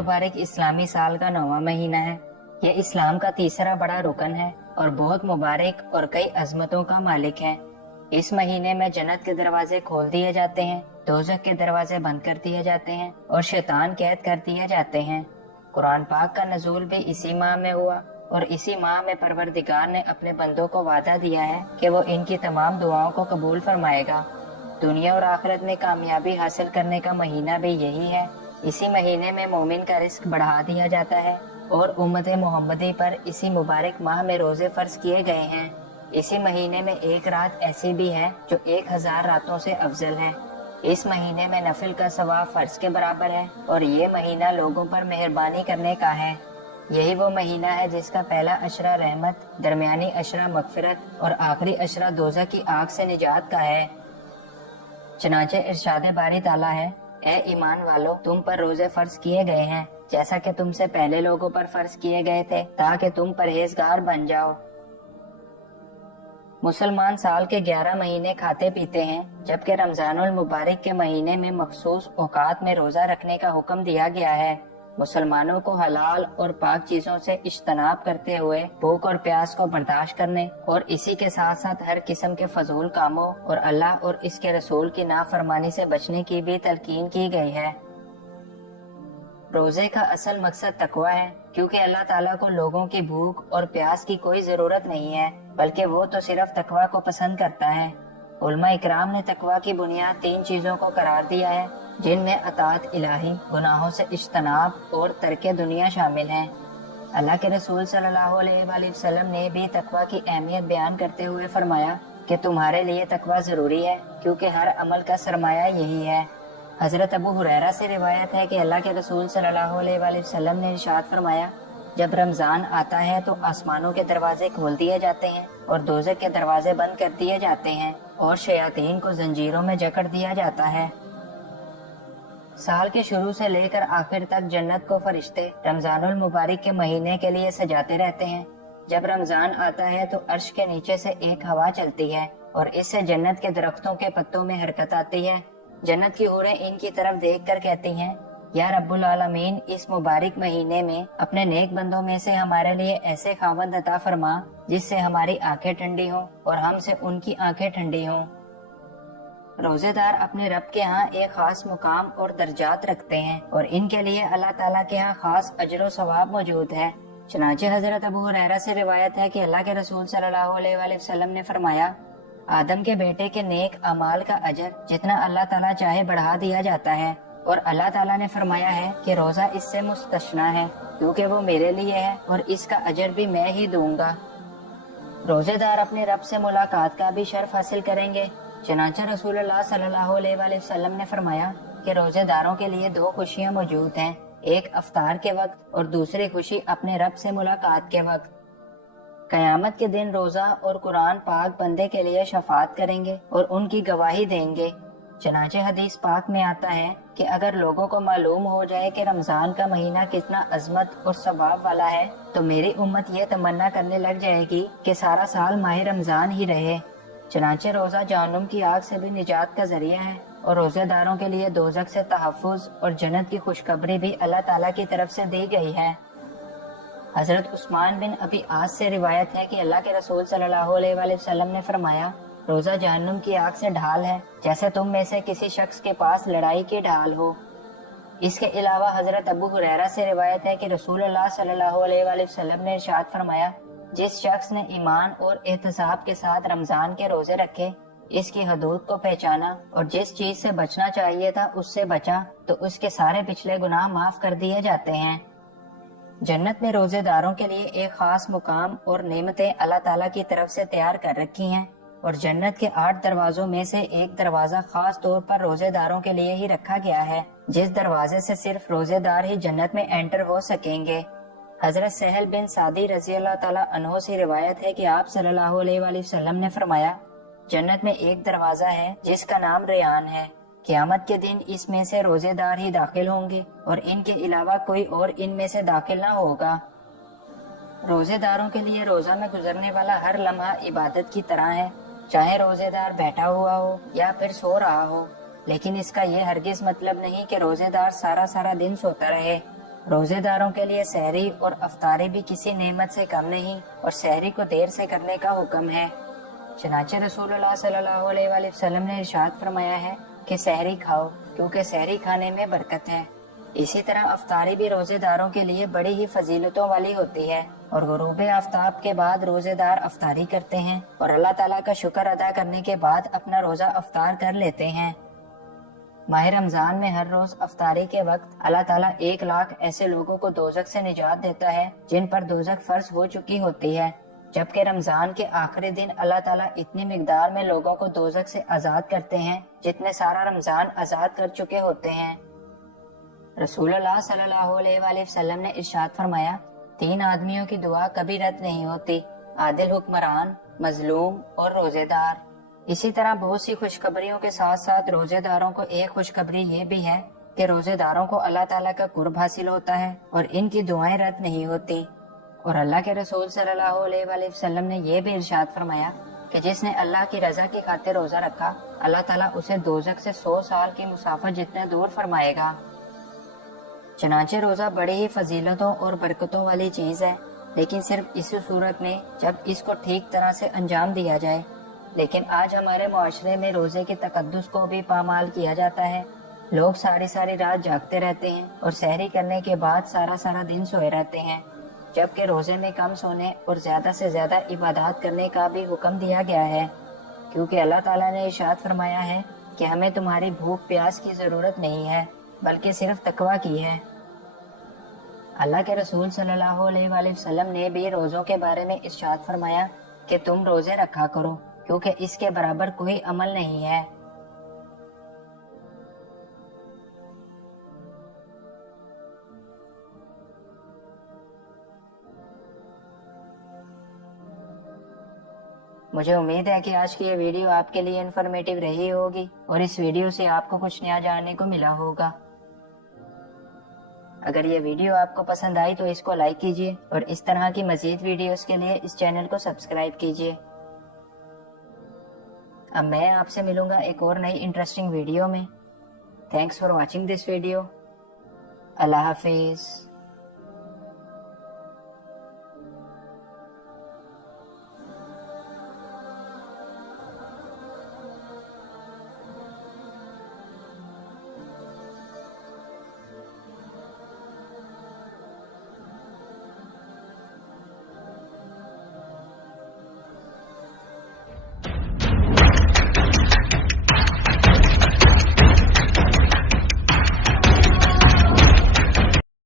मुबारक इस्लामी साल का 9वां महीना है। यह इस्लाम का तीसरा बड़ा रुकन है और बहुत मुबारक और कई अजमतों का मालिक है। इस महीने में जन्नत के दरवाजे खोल दिए जाते हैं, दोज़ख के दरवाजे बंद कर दिए जाते हैं और शैतान कैद कर दिए जाते हैं। कुरान पाक का नज़ूल भी इसी माह में हुआ और इसी माह में परवरदिगार ने अपने बंदों को वादा दिया है कि वो इनकी तमाम दुआओं को कबूल फरमाएगा। दुनिया और आखिरत में कामयाबी हासिल करने का महीना भी यही है। इसी महीने में मोमिन का रिस्क बढ़ा दिया जाता है और उम्मत मोहम्मदी पर इसी मुबारक माह में रोजे फर्ज किए गए हैं। इसी महीने में एक रात ऐसी भी है जो 1000 रातों से अफजल है। इस महीने में नफिल का सवाब फर्ज के बराबर है और ये महीना लोगों पर मेहरबानी करने का है। यही वो महीना है जिसका पहला अशरा रहमत, दरमियानी अशरा मगफिरत और आखिरी अशरा दोज़ख की आग से निजात का है। चनाचे इरशाद बारी ताला है, ए ईमान वालों, तुम पर रोजे फर्ज किए गए हैं जैसा कि तुमसे पहले लोगों पर फर्ज किए गए थे, ताकि तुम परहेजगार बन जाओ। मुसलमान साल के 11 महीने खाते पीते हैं, जबकि रमजानुल मुबारक के महीने में मखसूस औकात में रोजा रखने का हुक्म दिया गया है। मुसलमानों को हलाल और पाक चीजों से इज्तनाब करते हुए भूख और प्यास को बर्दाश्त करने और इसी के साथ साथ हर किस्म के फजूल कामों और अल्लाह और इसके रसूल की नाफरमानी से बचने की भी तलकीन की गई है। रोजे का असल मकसद तकवा है, क्योंकि अल्लाह ताला को लोगों की भूख और प्यास की कोई जरूरत नहीं है, बल्कि वो तो सिर्फ तकवा को पसंद करता है। उलमा इकराम ने तकवा की बुनियाद 3 चीजों को करार दिया है, जिनमें अताअत इलाही, गुनाहों से इज्तनाब और तर्के दुनिया शामिल हैं। अल्लाह के रसूल सल्लल्लाहु अलैहि वसल्लम ने भी तकवा की अहमियत बयान करते हुए फरमाया कि तुम्हारे लिए तकवा जरूरी है, क्योंकि हर अमल का सरमाया यही है। हजरत अबू हुरैरा से रिवायत है कि अल्लाह के रसूल सल्लल्लाहु अलैहि वसल्लम ने इरशाद फरमाया, जब रमजान आता है तो आसमानों के दरवाजे खोल दिए जाते हैं और दोज़ख के दरवाजे बंद कर दिए जाते हैं और शयातीन को जंजीरों में जकड़ दिया जाता है। साल के शुरू से लेकर आखिर तक जन्नत को फरिश्ते रमजानुल मुबारक के महीने के लिए सजाते रहते हैं। जब रमजान आता है तो अर्श के नीचे से एक हवा चलती है और इससे जन्नत के दरख्तों के पत्तों में हरकत आती है। जन्नत की हूरें इनकी तरफ देखकर कहती हैं, या रब्बुल आलमीन, इस मुबारक महीने में अपने नेक बंदों में से हमारे लिए ऐसे खावंद अता फरमा जिससे हमारी आंखें ठंडी हों और हमसे उनकी आंखें ठंडी हों। रोजेदार अपने रब के यहाँ एक खास मुकाम और दर्जात रखते हैं और इनके लिए अल्लाह ताला के यहाँ खास अजर व सवाब मौजूद है। चनाचे हजरत अबू हुरैरा से रिवायत है कि अल्लाह के रसूल सल्लल्लाहु अलैहि वसल्लम ने फरमाया, आदम के बेटे के नेक अमाल का अजर जितना अल्लाह ताला चाहे बढ़ा दिया जाता है, और अल्लाह ताला ने फरमाया है कि रोजा इससे मुस्तस्ना है, क्योंकि वो मेरे लिए है और इसका अजर भी मैं ही दूंगा। रोजेदार अपने रब से मुलाकात का भी शर्फ हासिल करेंगे। चनाचा रसूलुल्लाह सल्लल्लाहु अलैहि वसल्लम ने फरमाया कि रोजेदारों के लिए 2 खुशियाँ मौजूद हैं, एक अफ्तार के वक्त और दूसरी खुशी अपने रब से मुलाकात के वक्त। कयामत के दिन रोजा और कुरान पाक बंदे के लिए शफात करेंगे और उनकी गवाही देंगे। चनाचे हदीस पाक में आता है कि अगर लोगों को मालूम हो जाए कि रमजान का महीना कितना अजमत और सवाब वाला है, तो मेरी उम्मत ये तमन्ना करने लग जाएगी कि सारा साल माह रमजान ही रहे। चनाचे रोजा जहन्नुम की आग से भी निजात का जरिया है और रोजेदारों के लिए दोज़ख से तहफ़्फ़ुज़ और जन्नत की खुशखबरी भी अल्लाह ताला की तरफ से दी गई है। हजरत उस्मान बिन अबी आस से रिवायत है कि अल्लाह के रसूल सल्लल्लाहु अलैहि वसल्लम ने फरमाया, रोजा जहन्नुम की आग से ढाल है, जैसे तुम में से किसी शख्स के पास लड़ाई की ढाल हो। इसके अलावा हजरत अबू हुरैरा से रिवायत है कि रसूलुल्लाह सल्लल्लाहु अलैहि वसल्लम ने इरशाद फरमाया, जिस शख्स ने ईमान और एहतसाब के साथ रमजान के रोजे रखे, इसकी हदूद को पहचाना और जिस चीज से बचना चाहिए था उससे बचा, तो उसके सारे पिछले गुनाह माफ कर दिए जाते हैं। जन्नत में रोजेदारों के लिए एक खास मुकाम और नेमतें अल्लाह ताला की तरफ से तैयार कर रखी हैं और जन्नत के 8 दरवाजों में से एक दरवाजा खास तौर पर रोजेदारों के लिए ही रखा गया है, जिस दरवाजे से सिर्फ रोजेदार ही जन्नत में एंटर हो सकेंगे। हजरत सहल बिन सादी रजी अल्लाह ताला अन्हो से रिवायत है कि आप सल्लल्लाहु अलैहि वसल्लम ने फरमाया, जन्नत में एक दरवाजा है जिसका नाम रेयान है। क़यामत के दिन इसमें से रोजेदार ही दाखिल होंगे और इनके अलावा कोई और इनमें से दाखिल ना होगा। रोजेदारों के लिए रोजा में गुजरने वाला हर लम्हा इबादत की तरह है, चाहे रोजेदार बैठा हुआ हो या फिर सो रहा हो। लेकिन इसका ये हरगिज मतलब नहीं कि रोजेदार सारा दिन सोता रहे। روزेदारों के लिए सहरी और अफ्तारी भी किसी नेमत से कम नहीं और सहरी को देर से करने का हुक्म है। चनाचे रसूलुल्लाह सल्लल्लाहु अलैहि वसल्लम ने इरशाद फरमाया है कि सहरी खाओ क्योंकि सहरी खाने में बरकत है। इसी तरह अफ्तारी भी रोजेदारों के लिए बड़ी ही फजीलतों वाली होती है और गुरूब आफ्ताब के बाद रोजेदार अफ्तारी करते हैं और अल्लाह ताला का शुक्र अदा करने के बाद अपना रोजा अफ्तार कर लेते हैं। माह रमजान में हर रोज अफ्तारी के वक्त अल्लाह ताला 1 लाख ऐसे लोगों को दोजख से निजात देता है जिन पर दोजख फर्ज हो चुकी होती है, जबकि रमजान के आखिरी दिन अल्लाह ताला इतनी मिकदार में लोगों को दोजख से आजाद करते हैं जितने सारा रमजान आजाद कर चुके होते हैं। रसूलुल्लाह सल्लल्लाहु अलैहि वसल्लम ने इरशाद फरमाया, 3 आदमियों की दुआ कभी रद्द नहीं होती, आदिल हुक्मरान, मजलूम और रोजेदार। इसी तरह बहुत सी खुशखबरियों के साथ साथ रोजेदारों को एक खुशखबरी ये भी है कि रोजेदारों को अल्लाह ताला का कुर्ब हासिल होता है और इनकी दुआएं रद्द नहीं होती। और अल्लाह के रसूल सल्लल्लाहु अलैहि वसल्लम ने यह भी इरशाद फरमाया कि जिसने अल्लाह की रजा की खातिर रोजा रखा, अल्लाह ताला उसे दोजख से 100 साल की मुसाफत जितना दूर फरमाएगा। चनाचे रोजा बड़ी ही फजीलतों और बरकतों वाली चीज है, लेकिन सिर्फ इसी सूरत में जब इसको ठीक तरह से अंजाम दिया जाए। लेकिन आज हमारे मुआशरे में रोजे के तकद्दुस को भी पामाल किया जाता है। लोग सारी सारी रात जागते रहते हैं और सहरी करने के बाद सारा सारा दिन सोए रहते हैं, जबकि रोजे में कम सोने और ज्यादा से ज्यादा इबादत करने का भी हुक्म दिया गया है, क्योंकि अल्लाह ताला ने इरशाद फरमाया है कि हमें तुम्हारी भूख प्यास की जरूरत नहीं है बल्कि सिर्फ तकवा की है। अल्लाह के रसूल सल्लल्लाहु अलैहि वसल्लम ने भी रोजों के बारे में इरशाद फरमाया कि तुम रोजे रखा करो क्योंकि इसके बराबर कोई अमल नहीं है। मुझे उम्मीद है कि आज की ये वीडियो आपके लिए इन्फॉर्मेटिव रही होगी और इस वीडियो से आपको कुछ नया जानने को मिला होगा। अगर ये वीडियो आपको पसंद आई तो इसको लाइक कीजिए और इस तरह की मजीद वीडियोस के लिए इस चैनल को सब्सक्राइब कीजिए। अब मैं आपसे मिलूंगा एक और नई इंटरेस्टिंग वीडियो में। Thanks for watching this video. Allah Hafiz.